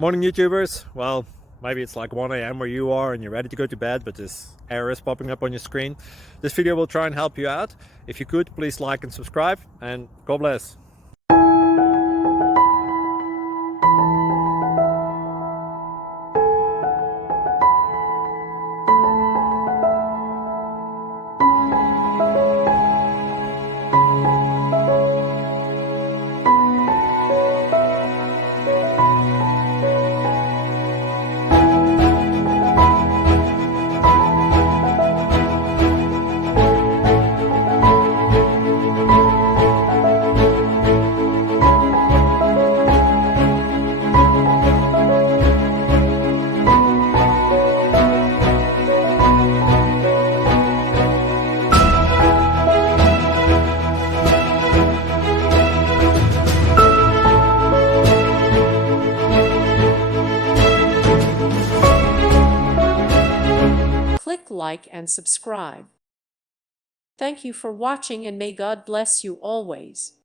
Morning YouTubers. Well, maybe it's like 1 a.m. where you are and you're ready to go to bed, but this error is popping up on your screen. This video will try and help you out. If you could, please like and subscribe, and God bless. Click like and subscribe. Thank you for watching, and may God bless you always.